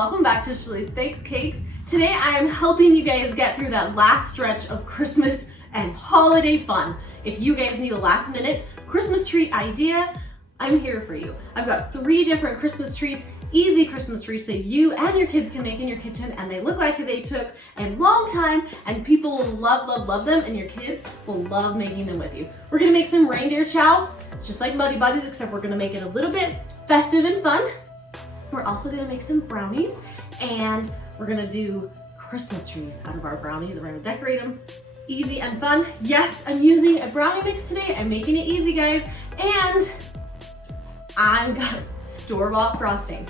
welcome back to Shirley's Bakes Cakes. Today I am helping you guys get through that last stretch of Christmas and holiday fun. If you guys need a last minute Christmas treat idea, I'm here for you. I've got 3 different Christmas treats, easy Christmas treats that you and your kids can make in your kitchen, and they look like they took a long time, and people will love them, and your kids will love making them with you. We're gonna make some reindeer chow. It's just like Muddy Buddies, except we're gonna make it a little bit festive and fun. We're also gonna make some brownies, and we're gonna do Christmas trees out of our brownies. We're gonna decorate them. Easy and fun. Yes, I'm using a brownie mix today. I'm making it easy, guys. And I've got store-bought frosting.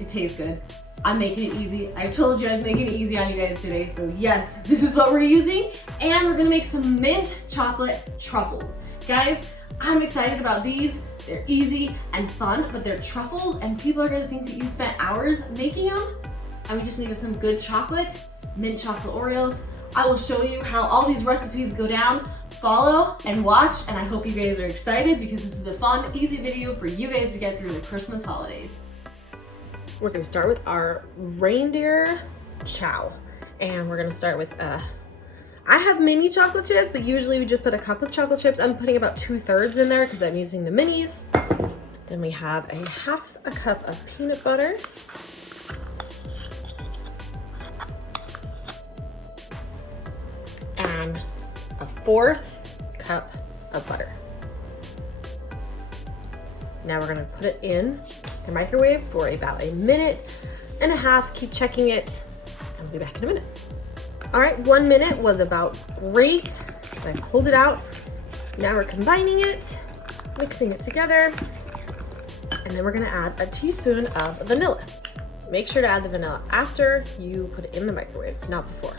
It tastes good. I'm making it easy. I told you I was making it easy on you guys today, so yes, this is what we're using. And we're gonna make some mint chocolate truffles. Guys, I'm excited about these. They're easy and fun, but they're truffles, and people are gonna think that you spent hours making them. And we just needed some good chocolate, mint chocolate Oreos. I will show you how all these recipes go down. Follow and watch, and I hope you guys are excited because this is a fun, easy video for you guys to get through the Christmas holidays. We're gonna start with our reindeer chow, and we're gonna start with I have mini chocolate chips, but usually we just put a cup of chocolate chips. I'm putting about 2/3 in there because I'm using the minis. Then we have a half a cup of peanut butter. And a 1/4 cup of butter. Now we're gonna put it in the microwave for about 1.5 minutes. Keep checking it, and we'll be back in a minute. All right, 1 minute was about great. So I pulled it out. Now we're combining it, mixing it together, and then we're gonna add a teaspoon of vanilla. Make sure to add the vanilla after you put it in the microwave, not before.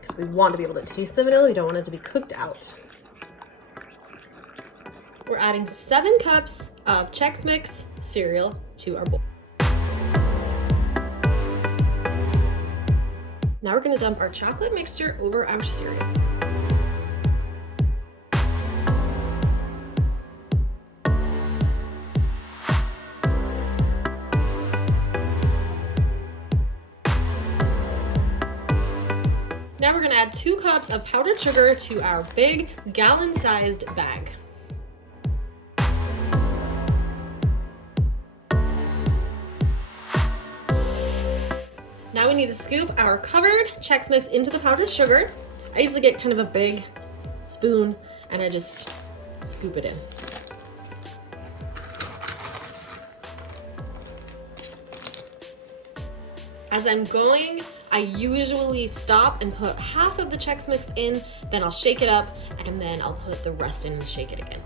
Because we want to be able to taste the vanilla, we don't want it to be cooked out. We're adding 7 cups of Chex Mix cereal to our bowl. Now we're gonna dump our chocolate mixture over our cereal. Now we're gonna add 2 cups of powdered sugar to our big gallon-sized bag. Now we need to scoop our covered Chex Mix into the powdered sugar. I usually get kind of a big spoon and I just scoop it in. As I'm going, I usually stop and put half of the Chex Mix in, then I'll shake it up, and then I'll put the rest in and shake it again.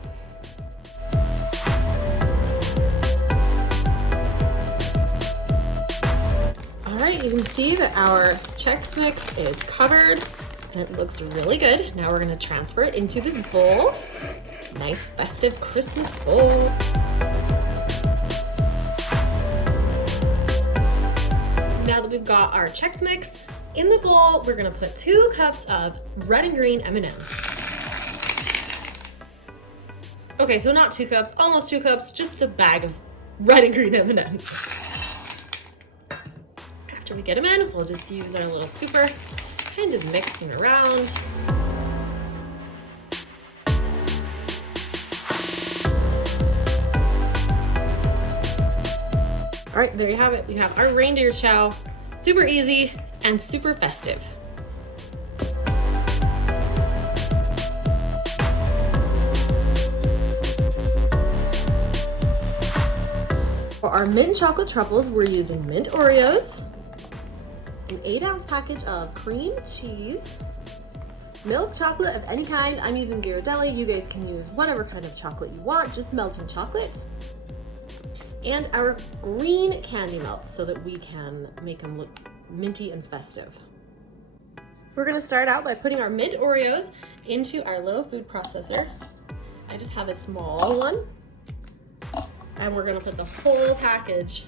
All right, you can see that our Chex Mix is covered and it looks really good. Now we're gonna transfer it into this bowl. Nice festive Christmas bowl. Now that we've got our Chex Mix in the bowl, we're gonna put 2 cups of red and green M&Ms. Okay, so not 2 cups, almost 2 cups, just a bag of red and green M&Ms. After we get them in, we'll just use our little scooper and just mix them around. All right, there you have it. We have our reindeer chow. Super easy and super festive. For our mint chocolate truffles, we're using mint Oreos, an 8-ounce package of cream cheese, milk chocolate of any kind. I'm using Ghirardelli. You guys can use whatever kind of chocolate you want, just melting chocolate. And our green candy melts so that we can make them look minty and festive. We're gonna start out by putting our mint Oreos into our little food processor. I just have a small one. And we're gonna put the whole package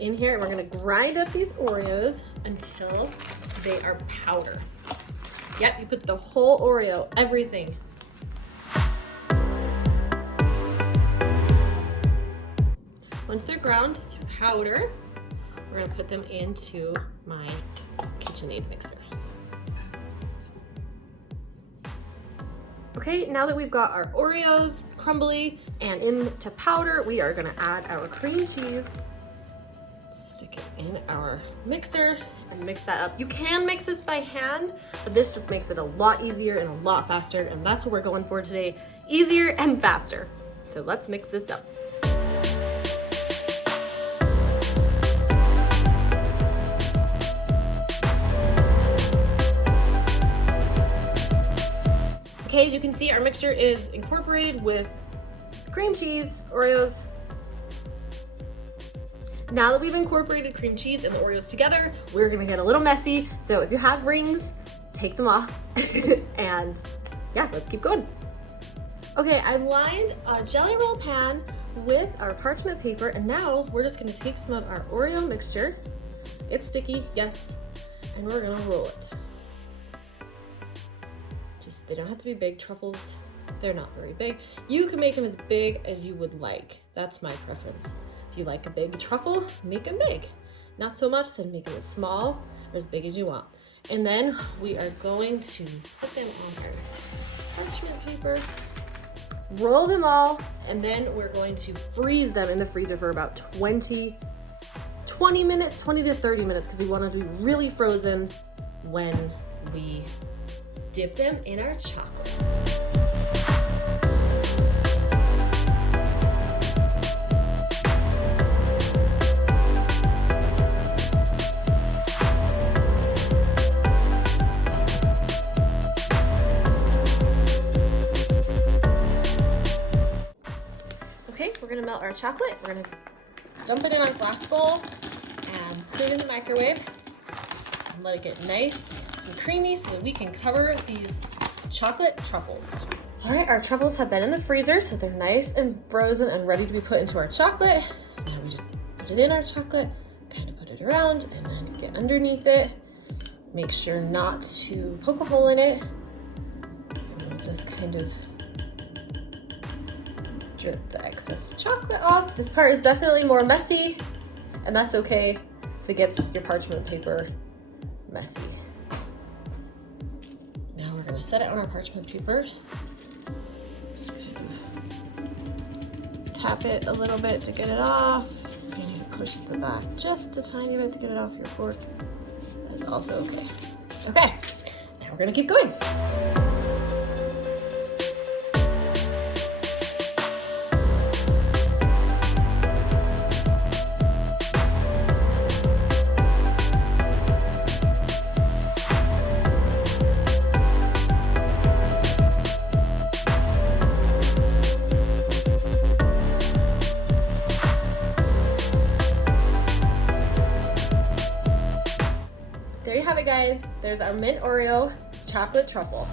in here, and we're gonna grind up these Oreos until they are powder. Yep, you put the whole Oreo, everything. Once they're ground to powder, we're gonna put them into my KitchenAid mixer. Okay, now that we've got our Oreos crumbly and into powder, we are gonna add our cream cheese. Stick it in our mixer and mix that up. You can mix this by hand, but this just makes it a lot easier and a lot faster, and that's what we're going for today, easier and faster. So let's mix this up. Okay, as you can see, our mixture is incorporated with cream cheese, Oreos. Now that we've incorporated cream cheese and the Oreos together, we're gonna get a little messy. So if you have rings, take them off. And yeah, let's keep going. Okay, I've lined a jelly roll pan with our parchment paper, and now we're just gonna take some of our Oreo mixture. It's sticky, yes, and we're gonna roll it. They don't have to be big. Truffles, they're not very big. You can make them as big as you would like. That's my preference. If you like a big truffle, make them big. Not so much, then make them as small or as big as you want. And then we are going to put them on our parchment paper, roll them all, and then we're going to freeze them in the freezer for about 20 minutes, 20 to 30 minutes, because we want them to be really frozen when we dip them in our chocolate. Okay, we're gonna melt our chocolate. We're gonna dump it in our glass bowl and put it in the microwave and let it get nice and creamy so that we can cover these chocolate truffles. All right, our truffles have been in the freezer, so they're nice and frozen and ready to be put into our chocolate. So now we just put it in our chocolate, kind of put it around, and then get underneath it. Make sure not to poke a hole in it. And we'll just kind of drip the excess chocolate off. This part is definitely more messy, and that's okay if it gets your parchment paper messy. Now we're gonna set it on our parchment paper. Just kind of tap it a little bit to get it off. You need to push the back just a tiny bit to get it off your fork. That's also okay. Okay, now we're gonna keep going. There you have it, guys. There's our mint Oreo chocolate truffle.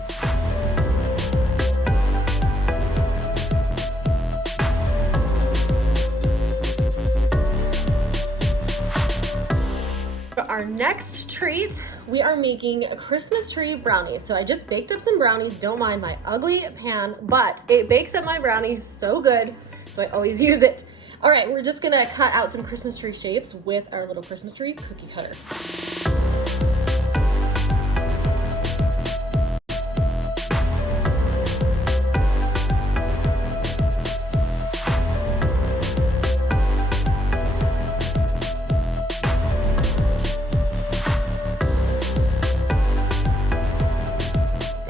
For our next treat, we are making a Christmas tree brownies. So I just baked up some brownies. Don't mind my ugly pan, but it bakes up my brownies so good, so I always use it. All right, we're just gonna cut out some Christmas tree shapes with our little Christmas tree cookie cutter.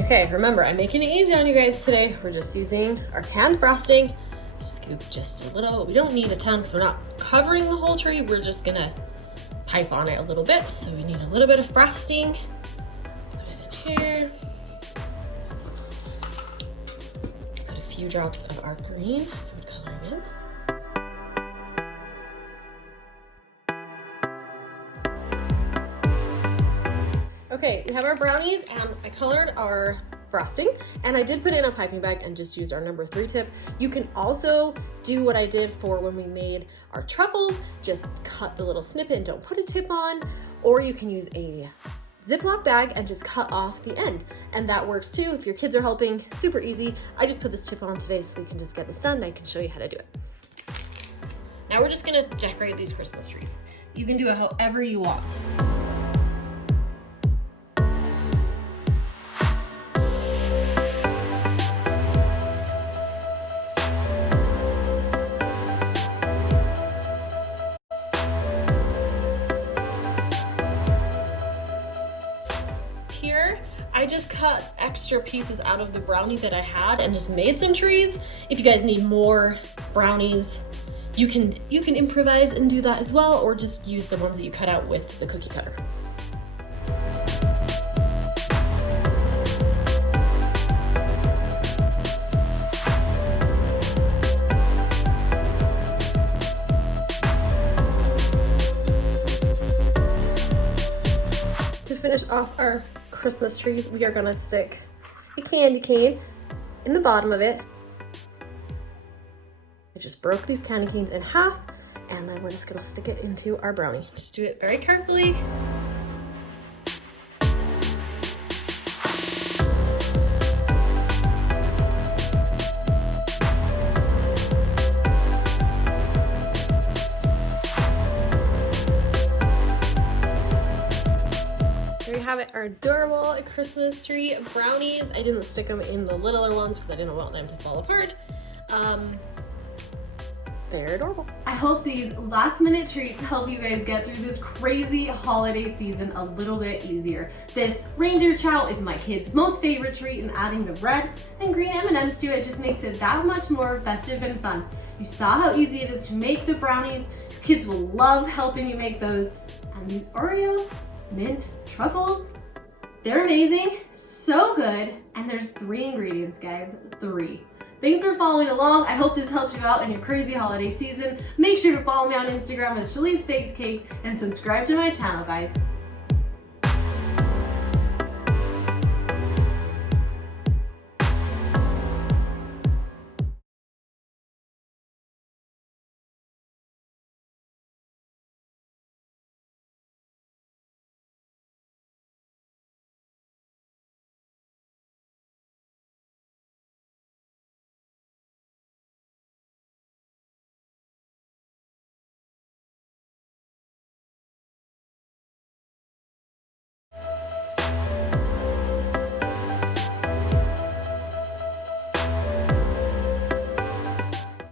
Okay, remember, I'm making it easy on you guys today. We're just using our canned frosting. Scoop just a little. We don't need a ton because we're not covering the whole tree. We're just gonna pipe on it a little bit. So we need a little bit of frosting. Put it in here. Put a few drops of our green food coloring in. Okay, we have our brownies, and I colored our frosting, and I did put it in a piping bag and just used our number 3 tip. You can also do what I did for when we made our truffles, just cut the little snippet and don't put a tip on, or you can use a Ziploc bag and just cut off the end, and that works too if your kids are helping. Super easy. I just put this tip on today so we can just get this done and I can show you how to do it. Now we're just gonna decorate these Christmas trees. You can do it however you want. Here, I just cut extra pieces out of the brownie that I had and just made some trees. If you guys need more brownies, you can improvise and do that as well, or just use the ones that you cut out with the cookie cutter. To finish off our Christmas tree, we are gonna stick a candy cane in the bottom of it. I just broke these candy canes in half, and then we're just gonna stick it into our brownie. Just do it very carefully. There you have it, our adorable Christmas tree brownies. I didn't stick them in the littler ones because I didn't want them to fall apart. They're adorable. I hope these last minute treats help you guys get through this crazy holiday season a little bit easier. This Reindeer Chow is my kids' most favorite treat, and adding the red and green M&Ms to it just makes it that much more festive and fun. You saw how easy it is to make the brownies. Your kids will love helping you make those. And these Oreo mint truffles, they're amazing, so good. And there's 3 ingredients, guys, 3. Thanks for following along. I hope this helped you out in your crazy holiday season. Make sure to follow me on Instagram at Shalice Bakes Cakes and subscribe to my channel, guys.